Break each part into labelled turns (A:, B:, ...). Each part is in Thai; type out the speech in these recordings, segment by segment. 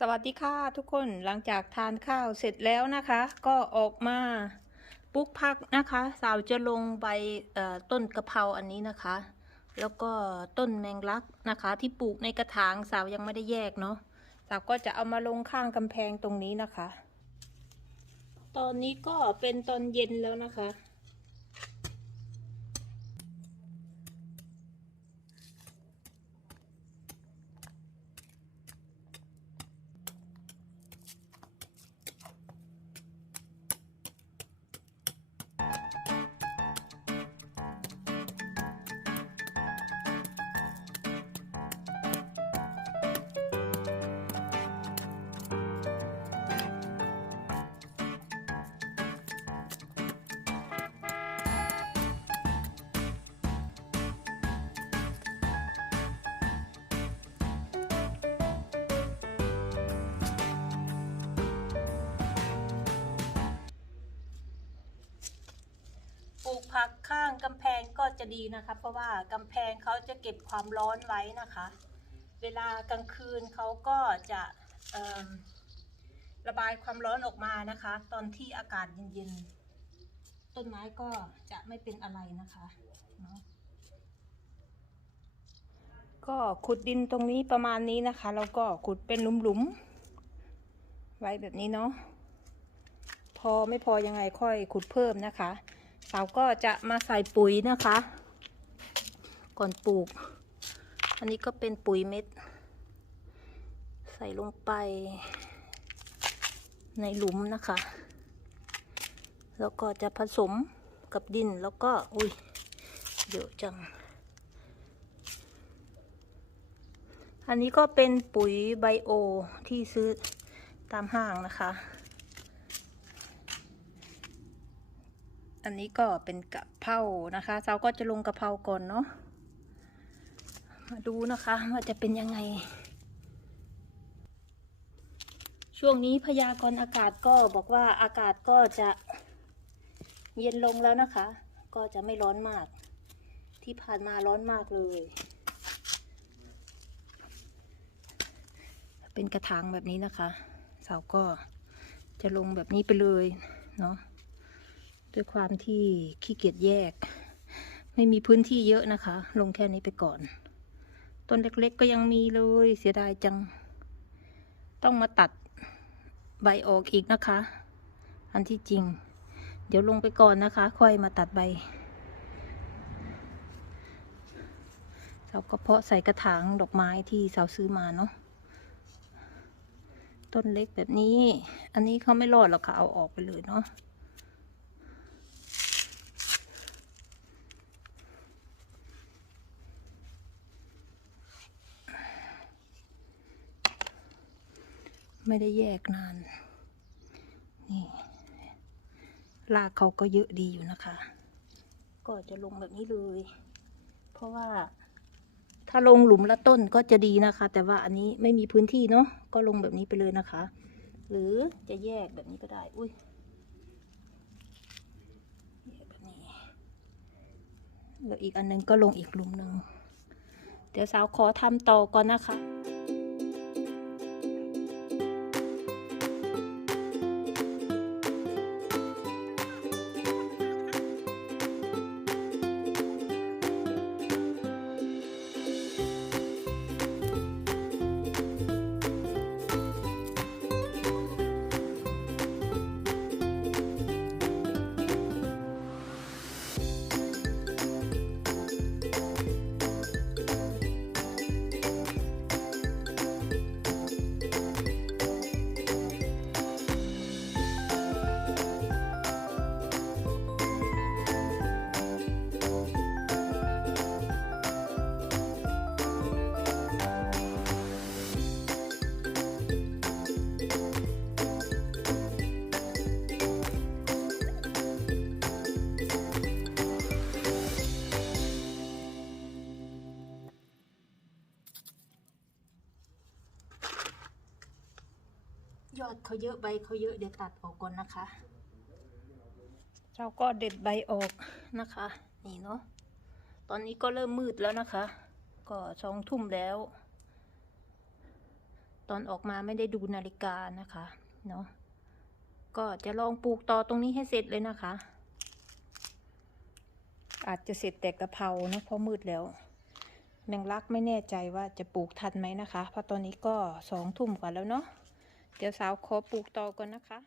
A: สวัสดีค่ะทุกคนหลังจากทานข้าวเสร็จแล้วนะคะ ก็ออกมาปลูกผักนะคะ สาวจะลงใบต้นกะเพราอันนี้นะคะ แล้วก็ต้นแมงลักนะคะ ที่ปลูกในกระถางสาวยังไม่ได้แยกเนาะสาวก็จะเอามาลงข้างกำแพงตรงนี้นะคะ ตอนนี้ก็เป็นตอนเย็นแล้วนะคะ ปลูกผักข้างกำแพงก็จะดีนะคะ เพราะว่ากำแพงเขาจะเก็บความร้อนไว้นะคะ เวลากลางคืนเขาก็จะระบายความร้อนออกมานะคะ ตอนที่อากาศเย็นๆ ต้นไม้ก็จะไม่เป็นอะไรนะคะเนาะก็ขุดดินตรงนี้ประมาณนี้นะคะ แล้วก็ขุดเป็นหลุมๆ ไว้แบบนี้เนาะ พอไม่พอยังไงค่อยขุดเพิ่มนะคะ สาวก็จะมาใส่ปุ๋ยนะคะ ก่อนปลูก อันนี้ก็เป็นปุ๋ยเม็ด ใส่ลงไป ในหลุมนะคะ แล้วก็จะผสมกับดินแล้วก็อุ้ยเยอะจัง อันนี้ก็เป็นปุ๋ยไบโอที่ซื้อตามห้างนะคะ อันนี้ก็เป็นกะเพรานะคะเสาวก็จะลงกะเพราก่อนเนาะมาดูนะคะว่าจะเป็นยังไง ช่วงนี้พยากรณ์อากาศก็บอกว่าอากาศก็จะเย็นลงแล้วนะคะ ก็จะไม่ร้อนมาก ที่ผ่านมาร้อนมากเลย เป็นกระถางแบบนี้นะคะเสาวก็จะลงแบบนี้ไปเลยเนาะ ด้วยความที่ขี้เกียจแยก ไม่มีพื้นที่เยอะนะคะ ลงแค่นี้ไปก่อน ต้นเล็กๆก็ยังมีเลยเสียดายจัง ต้องมาตัดใบออกอีกนะคะ อันที่จริง เดี๋ยวลงไปก่อนนะคะ ค่อยมาตัดใบเสาก็เพาะใส่กระถางดอกไม้ที่เสาซื้อมาเนาะต้นเล็กแบบนี้ อันนี้เขาไม่รอดหรอกค่ะ เอาออกไปเลยเนาะ ไม่ได้แยกนาน นี่รากเขาก็เยอะดีอยู่นะคะ ก็จะลงแบบนี้เลย เพราะว่าถ้าลงหลุมละต้นก็จะดีนะคะ แต่ว่าอันนี้ไม่มีพื้นที่เนาะก็ลงแบบนี้ไปเลยนะคะ หรือจะแยกแบบนี้ก็ได้ อุ้ยแบบนี้แล้วอีกอันหนึงก็ลงอีกหลุมหนึ่งเดี๋ยวสาวขอทำต่อก่อนนะคะ เขาเยอะใบเขาเยอะเดี๋ยวตัดออกก่อนนะคะ เราก็เด็ดใบออกนะคะ นี่เนาะตอนนี้ก็เริ่มมืดแล้วนะคะ ก็สองทุ่มแล้ว ตอนออกมาไม่ได้ดูนาฬิกานะคะเนาะก็จะลองปลูกต่อตรงนี้ให้เสร็จเลยนะคะ อาจจะเสร็จแต่กะเพราเนาะเพราะมืดแล้วแมงลักไม่แน่ใจว่าจะปลูกทันไหมนะคะ เพราะตอนนี้ก็สองทุ่มกว่าแล้วเนาะ เดี๋ยวสาวขอปลูกต่อก่อนนะคะ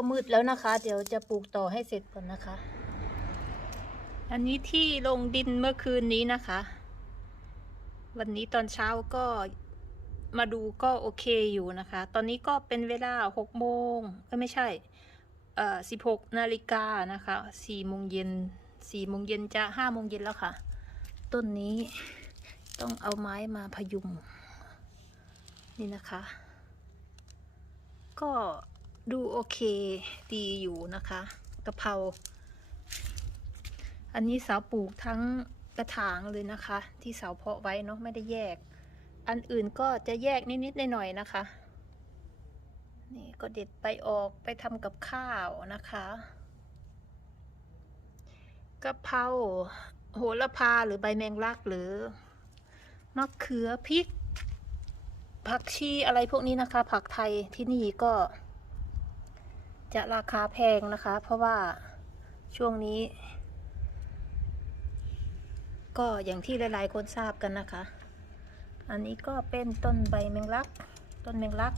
A: ก็มืดแล้วนะคะ เดี๋ยวจะปลูกต่อให้เสร็จก่อนนะคะ อันนี้ที่ลงดินเมื่อคืนนี้นะคะ วันนี้ตอนเช้าก็มาดูก็โอเคอยู่นะคะ ตอนนี้ก็เป็นเวลาหกโมงก็ไม่ใช่ เอ่อสิบหกนาฬิกานะคะสี่โมงเย็นสี่โมงเย็นจะห้าโมงเย็นแล้วค่ะ ต้นนี้ต้องเอาไม้มาพยุงนี่นะคะ ก็ ดูโอเคดีอยู่นะคะกะเพราอันนี้สาวปลูกทั้งกระถางเลยนะคะ ที่สาวเพาะไว้เนาะไม่ได้แยก อันอื่นก็จะแยกนิดๆหน่อยๆนะคะนี่ก็เด็ดไปออกไปทำกับข้าวนะคะกะเพราโหระพาหรือใบแมงลักหรือมะเขือพริก ผักชีอะไรพวกนี้นะคะ ผักไทยที่นี่ก็ จะราคาแพงนะคะ เพราะว่าช่วงนี้ ก็อย่างที่หลาย ๆ คนทราบกันนะคะ อันนี้ก็เป็นต้นใบแมงลัก ต้นแมงลัก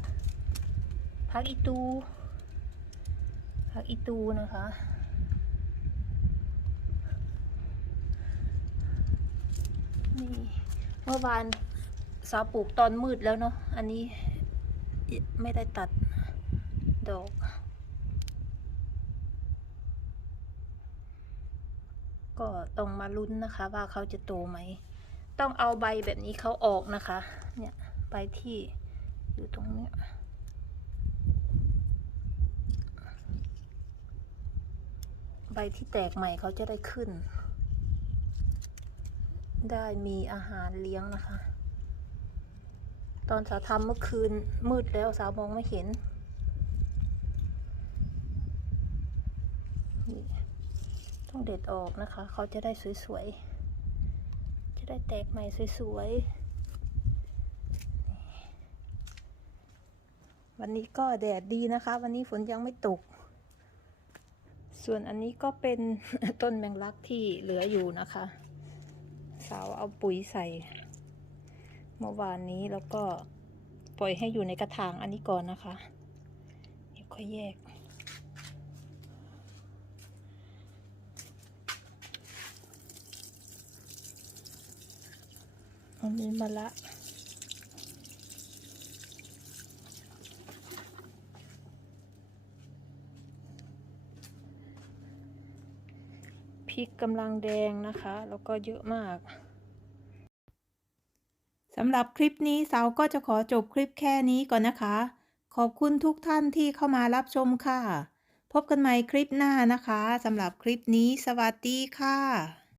A: ผักอีตูผักอีตูนะคะนี่เมื่อวานสาวปลูกตอนมืดแล้วเนาะอันนี้ไม่ได้ตัดดอก ก็ต้องมาลุ้นนะคะว่าเขาจะโตไหม ต้องเอาใบแบบนี้เขาออกนะคะ เนี่ยใบที่อยู่ตรงเนี้ยใบที่แตกใหม่เขาจะได้ขึ้น ได้มีอาหารเลี้ยงนะคะ ตอนสาวทำเมื่อคืนมืดแล้วสาวมองไม่เห็น ต้องเด็ดออกนะคะ เขาจะได้สวยๆ จะได้แตกใหม่สวยๆ วันนี้ก็แดดดีนะคะ วันนี้ฝนยังไม่ตก ส่วนอันนี้ก็เป็นต้นแมงลักที่เหลืออยู่นะคะ สาวเอาปุ๋ยใส่เมื่อวานนี้แล้วก็ปล่อยให้อยู่ในกระถางอันนี้ก่อนนะคะ เดี๋ยวค่อยแยก อันนี้มะละพริกกำลังแดงนะคะ แล้วก็เยอะมากสำหรับคลิปนี้สาวก็จะขอจบคลิปแค่นี้ก่อนนะคะ ขอบคุณทุกท่านที่เข้ามารับชมค่ะ พบกันใหม่คลิปหน้านะคะสำหรับคลิปนี้สวัสดีค่ะ